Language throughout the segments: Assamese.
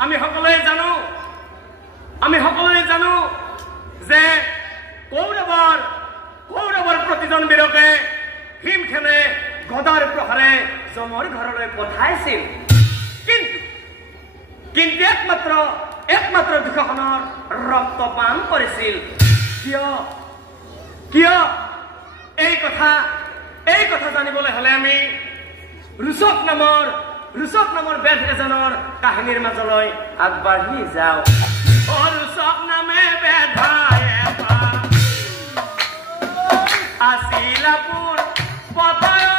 আমি সকলোৱে জানো যে কৌৰৱৰ প্ৰতিজন বীৰকে ভীমখেনে গদাৰ প্ৰহাৰে যমৰ ঘৰলৈ পঠাইছিল কিন্তু একমাত্ৰ দুখনৰ ৰক্তপান কৰিছিল কিয় এই কথা জানিবলৈ হলে আমি ৰুচক নামৰ বেদ এজনৰ কাহিনীৰ মাজলৈ আগবাঢ়ি যাওঁ ৰুচক নামে বেধায় আছিলাপুৰ পতায়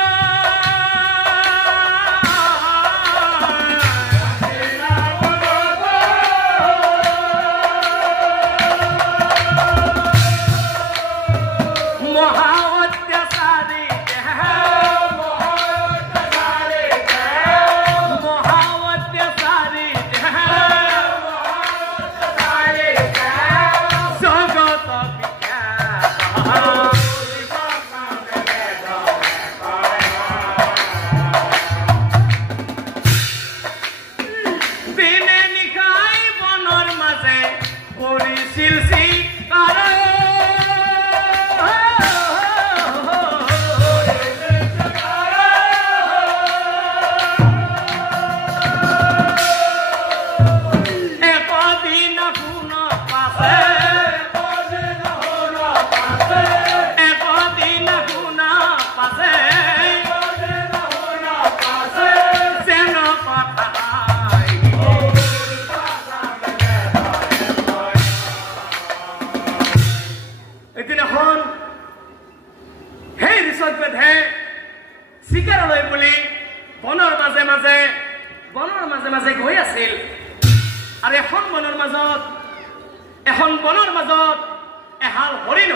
এহাল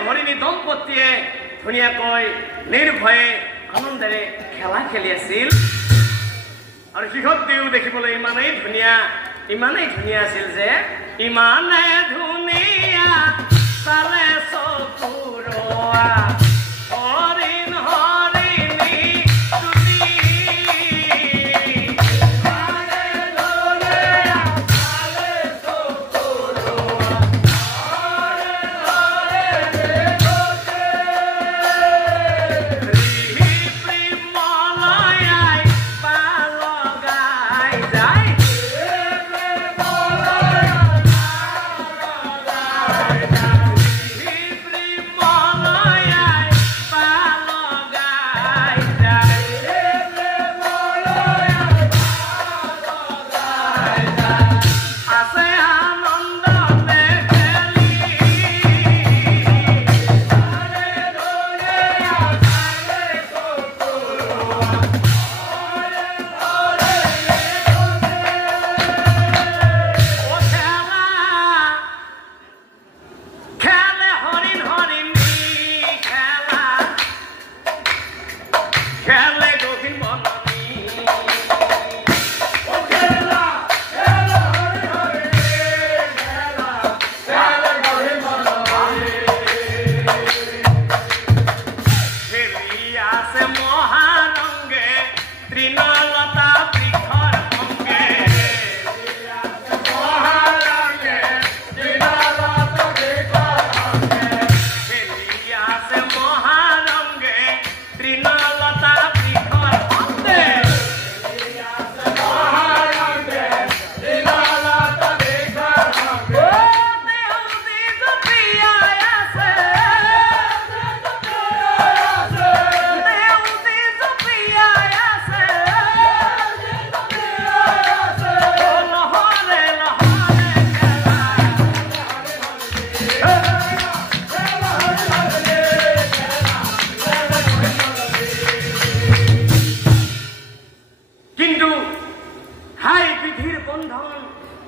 হৰিণী দম্পতীয়ে ধুনীয়াকৈ নিৰ্ভয়ে আনন্দেৰে খেলা খেলি আছিল আৰু সিহঁতেও দেখিবলৈ ইমানেই ধুনীয়া আছিল যে ইমানে ধুনীয়া চালে চকুৰোৱা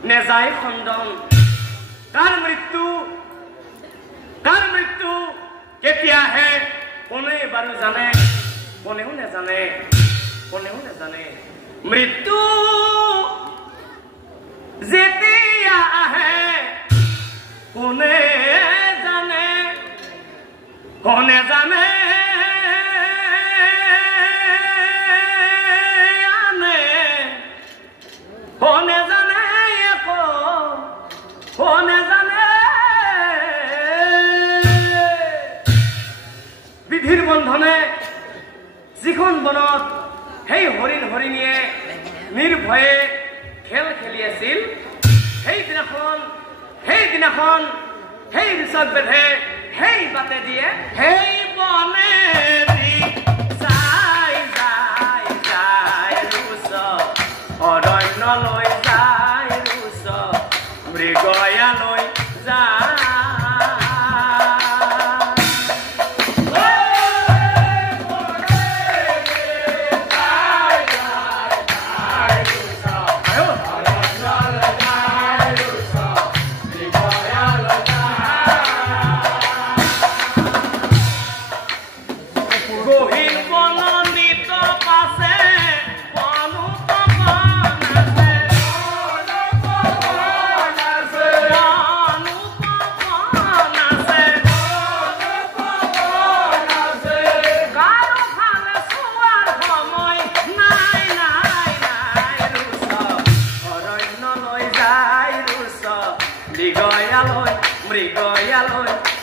নেজায় খণ্ডন কাৰ মৃত্যু কেতিয়াহে কোনেও বাৰু জানে কোনেও নেজানে মৃত্যু যেতিয়া আহে কোনে জানে কোনে জানে হৰিণ হৰিণীয়ে নিৰ্ভয়ে খেল খেলি আছিল সেইদিনাখন সেই ৰিচত বেধে সেই বাটে দিয়ে সেই বনে দি যাই যাই যাই ৰুচ অৰণ্যলৈ যায় ৰুচ মৃগয়ালৈ যায়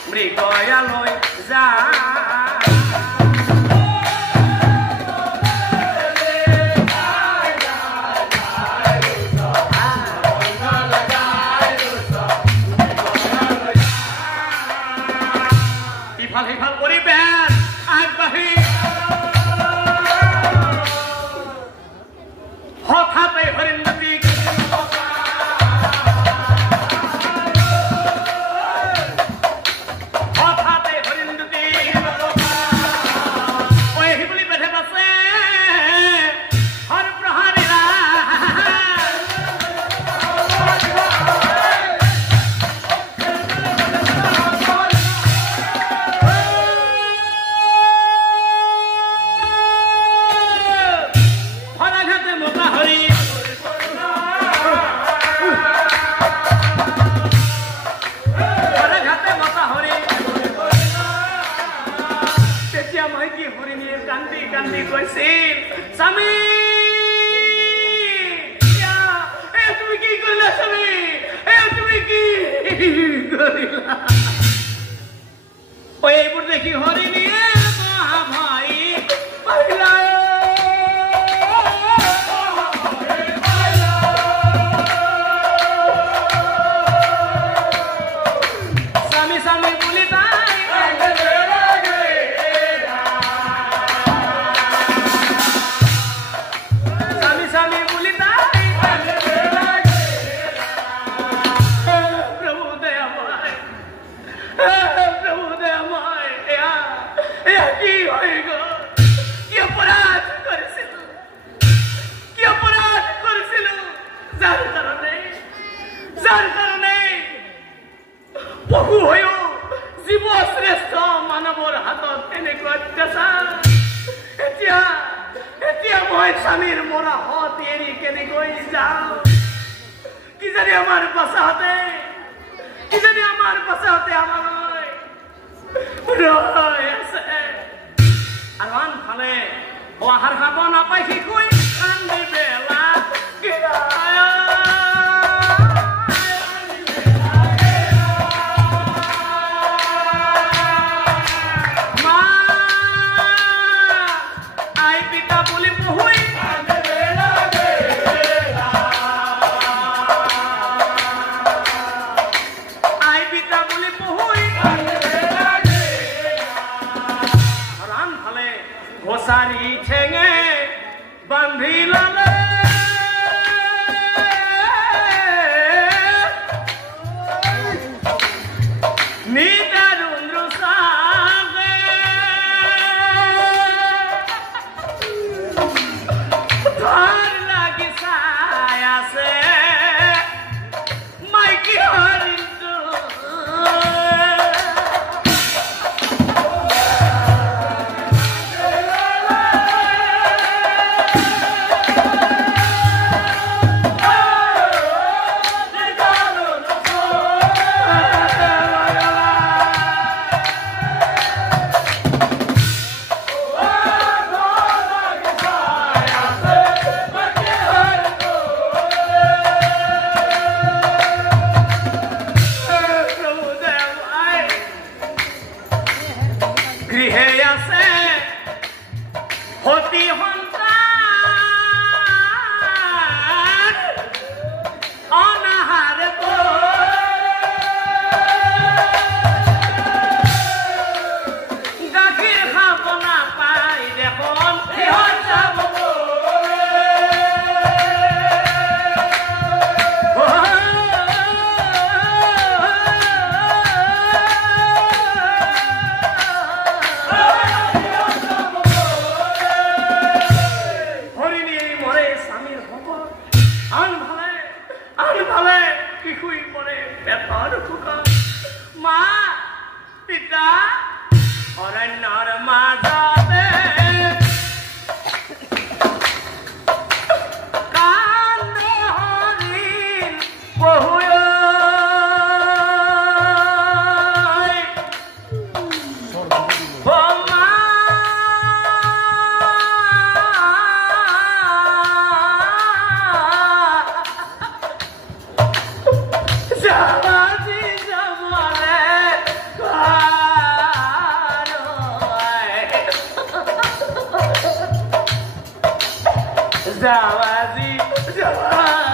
মৃগয়ালৈ যায় ইফাল সিফাল কৰি বেন আগবাঢ়ি হঠাতে হৰিণটিক এইবোৰ দেখি হৰিণীয়ে ভাই পাইলা স্বামী স্বামী বুলি তাই স্বামী স্বামী বুলি তাই প্ৰভু দয়াময় কি হৈ গ'ল কি অপৰাধ কৰিছিলো যাৰ কাৰণে পশু হৈও জীৱ শ্ৰেষ্ঠ মানৱৰ হাতত এনেকুৱা অত্যাচাৰ এতিয়া মই স্বামীৰ মৰা হাত এৰি কেনেকৈ যাওঁ কিজানি আমাৰ পাছাতে আমাৰ ৰৈ আছে আৰু আনফালে আহাৰ খাব নাপাই শিশুই কান্দি বেলা মা আই পিতা বুলি পহুই আই পিতা বুলি পহুই ঘোষারি ঠেঙে বান্ধি লালে শিশুই মৰে পেটৰ ফুকা মা পিতা অৰণ্যৰ মাজতে কান্দে হৰিণ বহু Zawazi, Zawarega.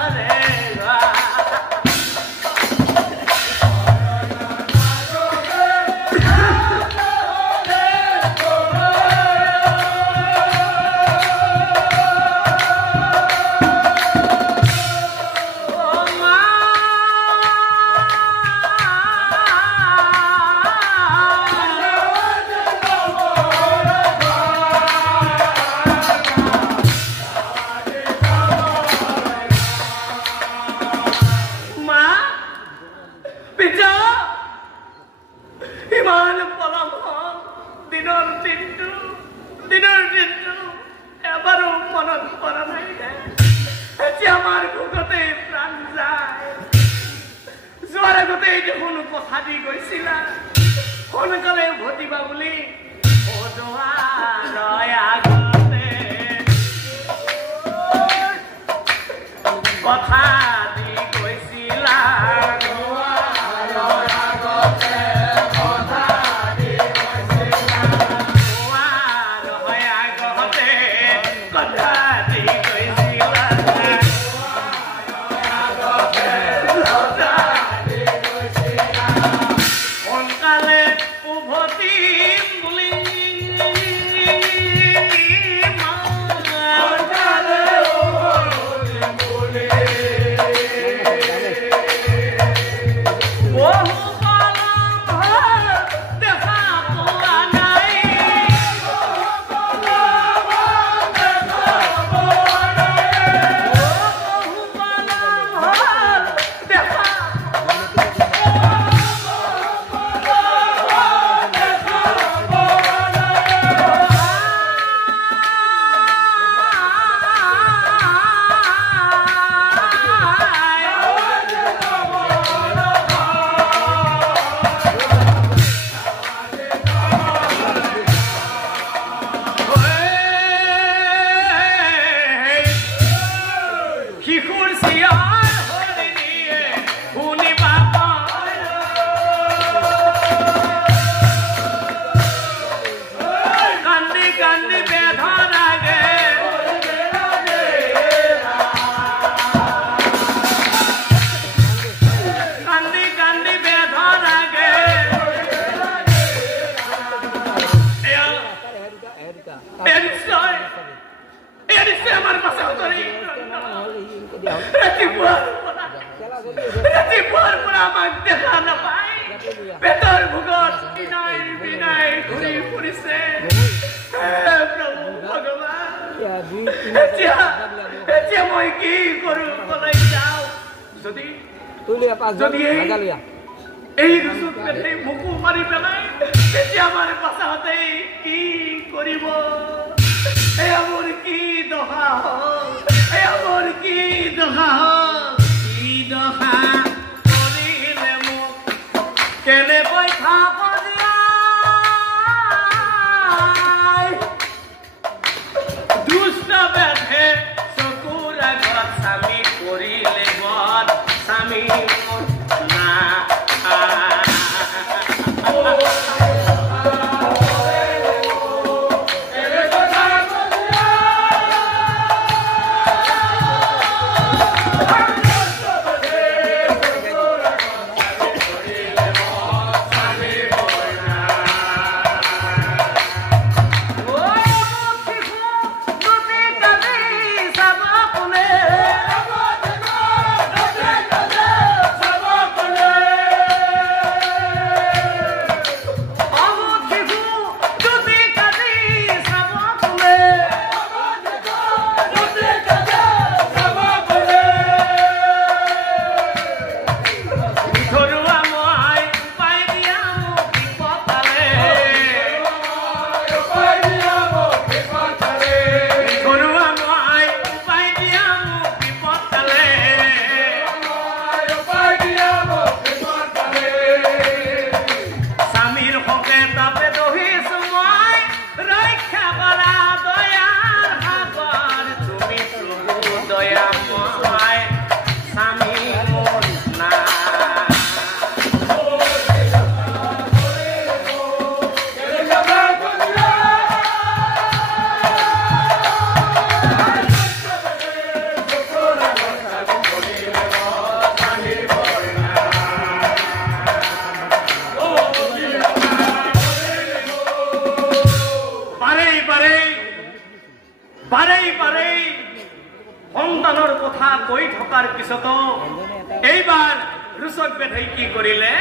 সূচক বেধে কি করিলে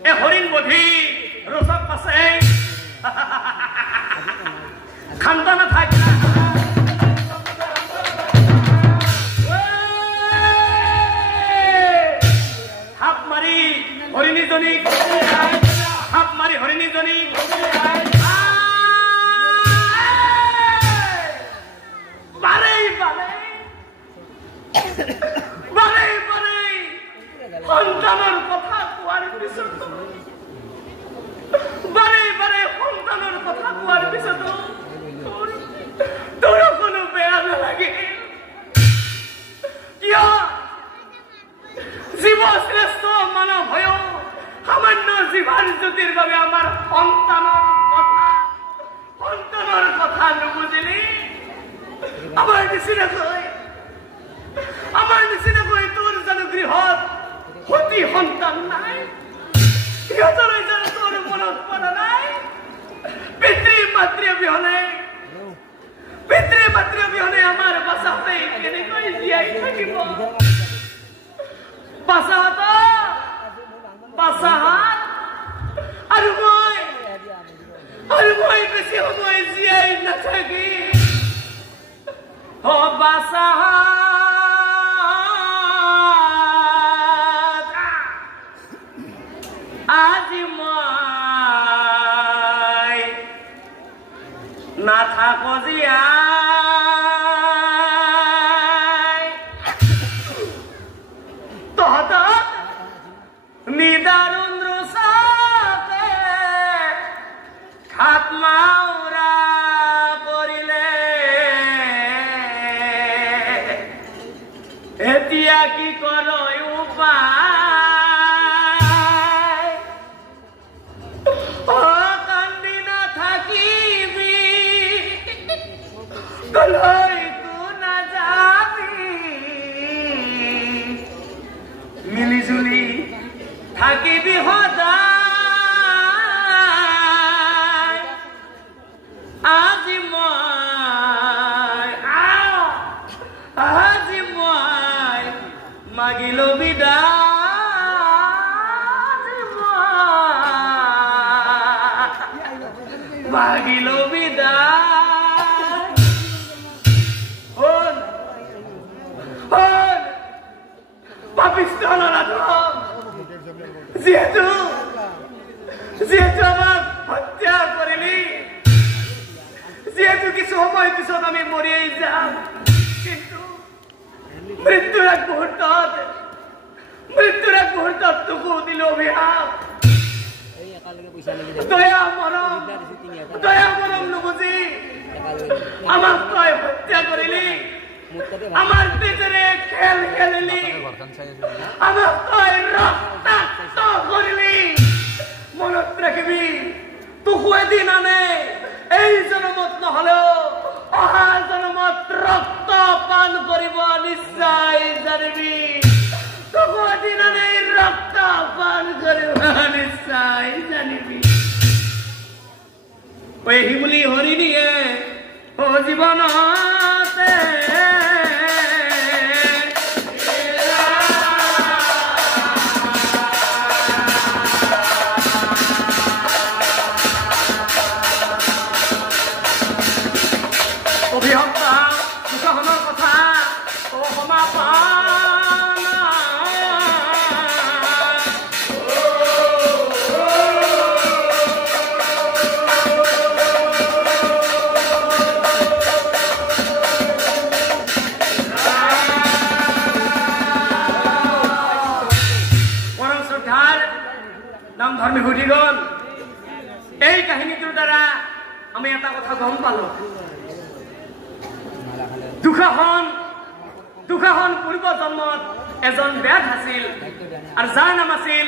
এ হরিণ বধি রসক পাশে খান্দানা থাকে হাত মারি হরিণীজনী হাত মারি হরিণীজনী বারে বারে বারে বারে সন্তানের কথা কোৱাৰ পিছত বাৰে বাৰে সন্তানেৰ কথা কোৱাৰ পিছত তোৰ কোনো বেয়া নালাগে কিয় জীৱ শ্ৰেষ্ঠ মানৱ হয় সামান্য জীৱাৰ জ্যোতিৰ বাবে আমাৰ সন্তানৰ কথা নুবুজিলি আমাৰ নিচিনাকৈ তোৰ জানো গৃহত সতী সন্তান নাই সিহঁতলৈ জানো তোৰ মনত পৰা নাই পিতৃ মাতৃ অবিহনে আমাৰ বাচাহঁতে কেনেকৈ জীয়াই থাকিব বাচাহঁত আৰু মই বেছি সময় জীয়াই নাথাকি আজি মই নাথাক জীয়াই তহঁতক নিদাৰুণ ৰচাকে খাত মাউৰা কৰিলে এতিয়া কি কৰয় উপায় কান্দি নাথাকিবি কলৈকো নাযাবি মিলি জুলি থাকিবি সদায় আজি মই মাগিলো বিদায় মাগিলো বিদায় পাপিষ্ট যিহেতু আমাক হত্যা কৰিলি যিহেতু কিছু সময় পিছত আমি মৰিয়েই যাম কিন্তু মৃত্যুৰ এক মুহূৰ্তত তোকো দিলো অভিশাপ দয়া মৰম নুবুজি আমাক তই হত্যা কৰিলি আমার ভিতরে খেল খেলিলি আমাক তই রক্তাক্ত করলি মনত রাখিবি তোকো এদিন আনে এই জন্মত নহলেও অহা জন্মত রক্ত পান করিব নিশ্চয় জানিবি তোকো এদিন আনে রক্ত পান করিব নিশ্চয় জানিবি ওই হিমুলি হরিণীয়ে ও জীবনতে ধর্মী ভুটিগণ এই কাহিনীটোৰ দ্বাৰা আমি এটা কথা গম পালো দুখাখন পূৰ্ব জন্মত এজন ব্যাধ আছিল আৰু যাৰ নাম আছিল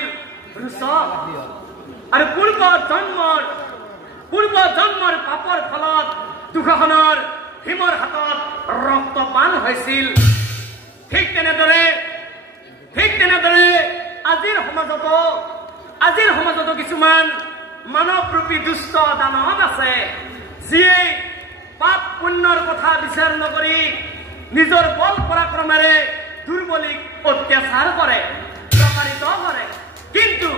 ৰুচক আৰু পূৰ্ব জন্মৰ পাপৰ ফলত দুখাখনৰ হিমৰ হাতত ৰক্তপান হৈছিল ঠিক তেনেদৰে আজিৰ সমাজতো কিছুমান মানৱৰূপী দুষ্ট দানৱ আছে যিয়ে পাপ পুণ্যৰ কথা বিচাৰ নকৰি নিজৰ বল পৰাক্ৰমেৰে দুৰ্বলীক অত্যাচার করে প্রতারিত করে কিন্তু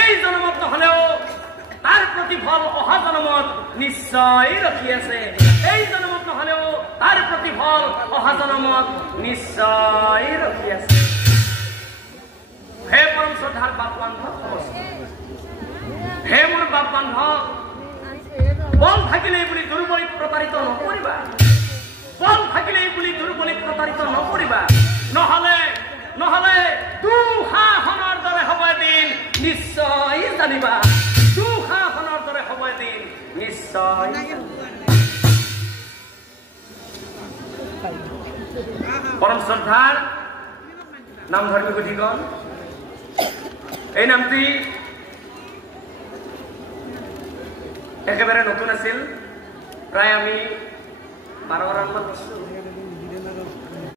এই জনমত নহলেও তার প্রতিফল অহা জনমত নিশ্চয় রখি আছে এই জনমত নহলেও তার প্রতিফল অহা জনমত নিশ্চয় রখি আছে হে পরম শ্রদ্ধার বাপ বান্ধব হে মোর বাপ বান্ধব বল থাকিলে বুলি দুর্বলী প্রতারিত নকরিবা বল থাকিলে বুলি দুর্বলী প্রতারিত নকরিবা নহলে নহলে দুহাহনৰ দৰে হ'ব এদিন নিশ্চয় জানিবা দুহাহনৰ দৰে হ'ব এদিন নিশ্চয় পরম শ্রদ্ধার নাম ধর্মী বুদ্ধিগণ এই নামটি একেবারে নতুন আছিল প্রায় আমি 12 মান বছর